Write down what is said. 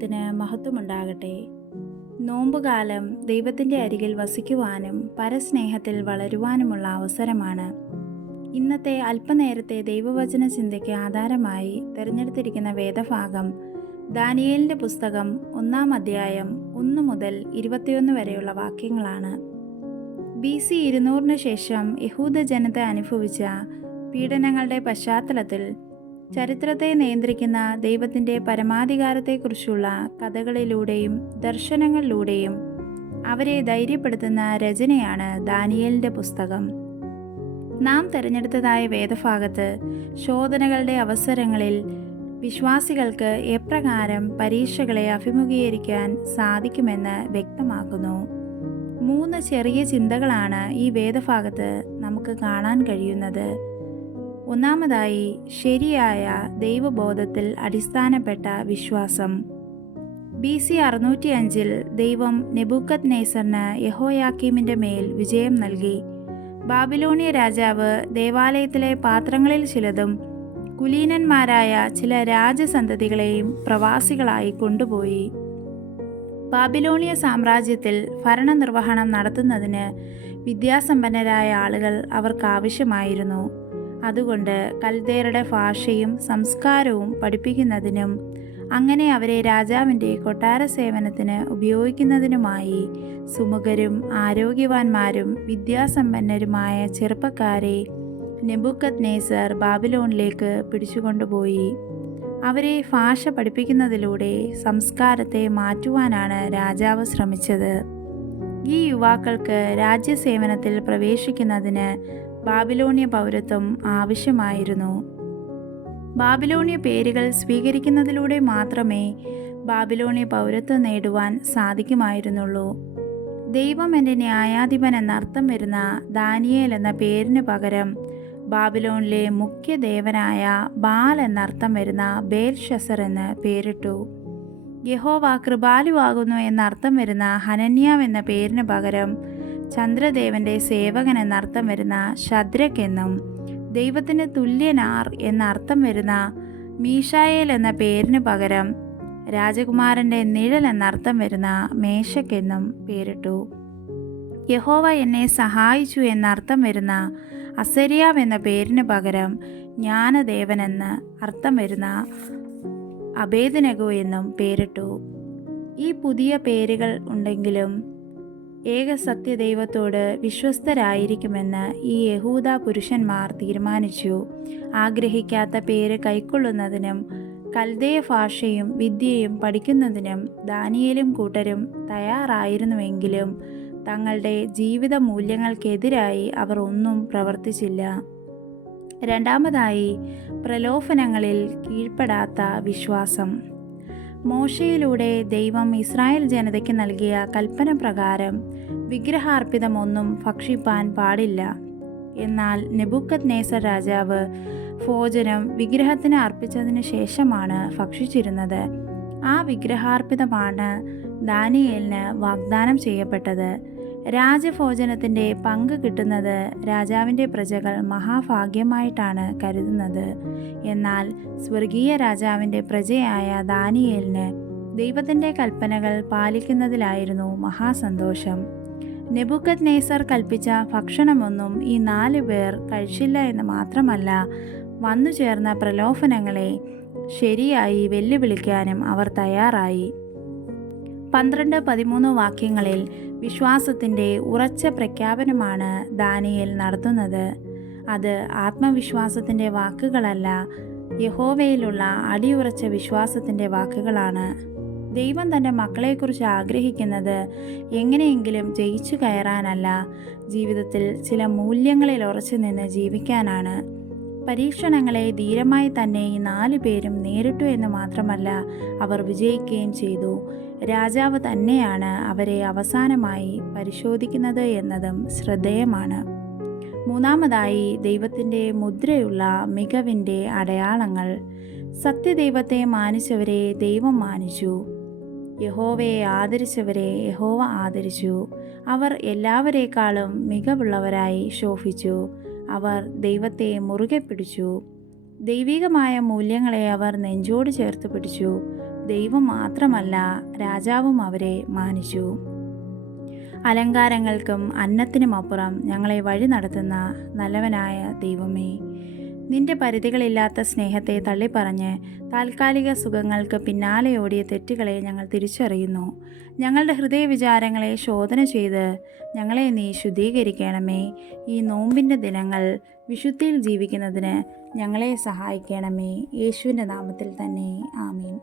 നാമത്തിന് മഹത്വമുണ്ടാകട്ടെ. നോമ്പുകാലം ദൈവത്തിൻ്റെ അരികിൽ വസിക്കുവാനും പരസ്നേഹത്തിൽ വളരുവാനുമുള്ള അവസരമാണ്. ഇന്നത്തെ അല്പനേരത്തെ ദൈവവചന ചിന്തയ്ക്ക് ആധാരമായി തിരഞ്ഞെടുത്തിരിക്കുന്ന വേദഭാഗം ദാനിയേലിൻ്റെ പുസ്തകം 1-ാം അധ്യായം 1 മുതൽ 21 വരെയുള്ള വാക്യങ്ങളാണ്. BC 200 ശേഷം യഹൂദ ജനത അനുഭവിച്ച പീഡനങ്ങളുടെ പശ്ചാത്തലത്തിൽ ചരിത്രത്തെ നിയന്ത്രിക്കുന്ന ദൈവത്തിൻ്റെ പരമാധികാരത്തെക്കുറിച്ചുള്ള കഥകളിലൂടെയും ദർശനങ്ങളിലൂടെയും അവരെ ധൈര്യപ്പെടുത്തുന്ന രചനയാണ് ദാനിയേലിൻ്റെ പുസ്തകം. നാം തിരഞ്ഞെടുത്തതായ വേദഭാഗത്ത് ശോധനകളുടെ അവസരങ്ങളിൽ വിശ്വാസികൾക്ക് എപ്രകാരം പരീക്ഷകളെ അഭിമുഖീകരിക്കാൻ സാധിക്കുമെന്ന് വ്യക്തമാക്കുന്നു. 3 ചെറിയ ചിന്തകളാണ് ഈ വേദഭാഗത്ത് നമുക്ക് കാണാൻ കഴിയുന്നത്. ഒന്നാമതായി, ശരിയായ ദൈവബോധത്തിൽ അടിസ്ഥാനപ്പെട്ട വിശ്വാസം. BC 605 ദൈവം നെബൂഖദ്നേസറിന് യെഹോയാക്കീമിൻ്റെ മേൽ വിജയം നൽകി. ബാബിലോണിയ രാജാവ് ദേവാലയത്തിലെ പാത്രങ്ങളിൽ ചിലതും കുലീനന്മാരായ ചില രാജസന്തതികളെയും പ്രവാസികളായി കൊണ്ടുപോയി. ബാബിലോണിയ സാമ്രാജ്യത്തിൽ ഭരണനിർവഹണം നടത്തുന്നതിന് വിദ്യാസമ്പന്നരായ ആളുകൾ അവർക്കാവശ്യമായിരുന്നു. അതുകൊണ്ട് കൽദേയരുടെ ഭാഷയും സംസ്കാരവും പഠിപ്പിക്കുന്നതിനും അങ്ങനെ അവരെ രാജാവിൻ്റെ കൊട്ടാര സേവനത്തിന് ഉപയോഗിക്കുന്നതിനുമായി സുമുഖരും ആരോഗ്യവാന്മാരും വിദ്യാസമ്പന്നരുമായ ചെറുപ്പക്കാരെ നെബൂഖദ്നേസർ ബാബിലോണിലേക്ക് പിടിച്ചുകൊണ്ടുപോയി. അവരെ ഭാഷ പഠിപ്പിക്കുന്നതിലൂടെ സംസ്കാരത്തെ മാറ്റുവാനാണ് രാജാവ് ശ്രമിച്ചത്. ഈ യുവാക്കൾക്ക് രാജ്യസേവനത്തിൽ പ്രവേശിക്കുന്നതിന് ബാബിലോണിയ പൗരത്വം ആവശ്യമായിരുന്നു. ബാബിലോണിയ പേരുകൾ സ്വീകരിക്കുന്നതിലൂടെ മാത്രമേ ബാബിലോണിയ പൗരത്വം നേടുവാൻ സാധിക്കുമായിരുന്നുള്ളൂ. ദൈവം എൻ്റെ ന്യായാധിപൻ എന്നർത്ഥം വരുന്ന ദാനിയേൽ എന്ന പേരിന് പകരം ബാബിലോണിലെ മുഖ്യ ദേവനായ ബാൽ എന്നർത്ഥം വരുന്ന ബേൽഷസർ എന്ന് പേരിട്ടു. യഹോവ കൃപാലുവാകുന്നു എന്നർത്ഥം വരുന്ന ഹനന്യാവ് എന്ന പേരിന് പകരം ചന്ദ്രദേവൻ്റെ സേവകൻ എന്നർത്ഥം വരുന്ന ശദ്രക് എന്നും ദൈവത്തിന് തുല്യനാർ എന്നർത്ഥം വരുന്ന മീശായേൽ എന്ന പേരിന് പകരം രാജകുമാരൻ്റെ നിഴൽ എന്നർത്ഥം വരുന്ന മേശക് എന്നും പേരിട്ടു. യഹോവ എന്നെ സഹായിച്ചു എന്നർത്ഥം വരുന്ന അസര്യാവ് എന്ന പേരിന് പകരം ജ്ഞാനദേവൻ എന്ന് അർത്ഥം വരുന്ന അബേദ്നെഗോ എന്നും പേരിട്ടു. ഈ പുതിയ പേരുകൾ ഉണ്ടെങ്കിലും ഏകസത്യ ദൈവത്തോട് വിശ്വസ്തരായിരിക്കുമെന്ന് ഈ യഹൂദ പുരുഷന്മാർ തീരുമാനിച്ചു. ആഗ്രഹിക്കാത്ത പേര് കൈക്കൊള്ളുന്നതിനും കൽദേയ ഭാഷയും വിദ്യയും പഠിക്കുന്നതിനും ദാനിയേലും കൂട്ടരും തയ്യാറായിരുന്നുവെങ്കിലും തങ്ങളുടെ ജീവിത മൂല്യങ്ങൾക്കെതിരായി അവർ ഒന്നും പ്രവർത്തിച്ചില്ല. രണ്ടാമതായി, പ്രലോഭനങ്ങളിൽ കീഴ്പ്പെടാത്ത വിശ്വാസം. മോശയിലൂടെ ദൈവം ഇസ്രായേൽ ജനതയ്ക്ക് നൽകിയ കൽപ്പന പ്രകാരം വിഗ്രഹാർപ്പിതമൊന്നും ഭക്ഷിപ്പാൻ പാടില്ല. എന്നാൽ നെബൂഖദ്നേസർ രാജാവ് ഭോജനം വിഗ്രഹത്തിന് അർപ്പിച്ചതിന് ശേഷമാണ് ഭക്ഷിച്ചിരുന്നത്. ആ വിഗ്രഹാർപ്പിതമാണ് ദാനിയേലിന് വാഗ്ദാനം ചെയ്യപ്പെട്ടത്. രാജഭോജനത്തിൻ്റെ പങ്ക് കിട്ടുന്നത് രാജാവിൻ്റെ പ്രജകൾ മഹാഭാഗ്യമായിട്ടാണ് കരുതുന്നത്. എന്നാൽ സ്വർഗീയ രാജാവിൻ്റെ പ്രജയായ ദാനിയേലിന് ദൈവത്തിൻ്റെ കൽപ്പനകൾ പാലിക്കുന്നതിലായിരുന്നു മഹാസന്തോഷം. നെബൂഖദ്നേസർ കൽപ്പിച്ച ഭക്ഷണമൊന്നും ഈ 4 പേർ കഴിച്ചില്ല എന്ന് മാത്രമല്ല, വന്നു ചേർന്ന പ്രലോഭനങ്ങളെ ശരിയായി വെല്ലുവിളിക്കാനും അവർ തയ്യാറായി. 12-13 വാക്യങ്ങളിൽ വിശ്വാസത്തിൻ്റെ ഉറച്ച പ്രഖ്യാപനമാണ് ദാനിയേൽ നടത്തുന്നത്. അത് ആത്മവിശ്വാസത്തിൻ്റെ വാക്കുകളല്ല, യഹോവയിലുള്ള അടിയുറച്ച വിശ്വാസത്തിൻ്റെ വാക്കുകളാണ്. ദൈവം തൻ്റെ മക്കളെക്കുറിച്ച് ആഗ്രഹിക്കുന്നത് എങ്ങനെയെങ്കിലും ജയിച്ചു കയറാനല്ല, ജീവിതത്തിൽ ചില മൂല്യങ്ങളിൽ ഉറച്ചു നിന്ന് ജീവിക്കാനാണ്. പരീക്ഷണങ്ങളെ ധീരമായി തന്നെ ഈ 4 പേരും നേരിട്ടു എന്ന് മാത്രമല്ല, അവർ വിജയിക്കുകയും ചെയ്തു. രാജാവ് തന്നെയാണ് അവരെ അവസാനമായി പരിശോധിക്കുന്നത് എന്നതും ശ്രദ്ധേയമാണ്. മൂന്നാമതായി, ദൈവത്തിൻ്റെ മുദ്രയുള്ള മികവിൻ്റെ അടയാളങ്ങൾ. സത്യദൈവത്തെ മാനിച്ചവരെ ദൈവം മാനിച്ചു. യഹോവയെ ആദരിച്ചവരെ യഹോവ ആദരിച്ചു. അവർ എല്ലാവരേക്കാളും മികവുള്ളവരായി ശോഭിച്ചു. അവർ ദൈവത്തെ മുറുകെ പിടിച്ചു. ദൈവികമായ മൂല്യങ്ങളെ അവർ നെഞ്ചോട് ചേർത്ത് പിടിച്ചു. ദൈവം മാത്രമല്ല രാജാവും അവരെ മാനിച്ചു. അലങ്കാരങ്ങൾക്കും അന്നത്തിനുമപ്പുറം ഞങ്ങളെ വഴി നടത്തുന്ന നല്ലവനായ ദൈവമേ, നിന്റെ പരിധികളില്ലാത്ത സ്നേഹത്തെ തള്ളിപ്പറഞ്ഞ് താൽക്കാലിക സുഖങ്ങൾക്ക് പിന്നാലെ ഓടിയ തെറ്റുകളെ ഞങ്ങൾ തിരിച്ചറിയുന്നു. ഞങ്ങളുടെ ഹൃദയവിചാരങ്ങളെ ശോധന ചെയ്ത് ഞങ്ങളെ നീ ശുദ്ധീകരിക്കണമേ. ഈ നോമ്പിൻ്റെ ദിനങ്ങൾ വിശുദ്ധിയിൽ ജീവിക്കുന്നതിന് ഞങ്ങളെ സഹായിക്കണമേ. യേശുവിൻ്റെ നാമത്തിൽ തന്നെ. ആമീൻ.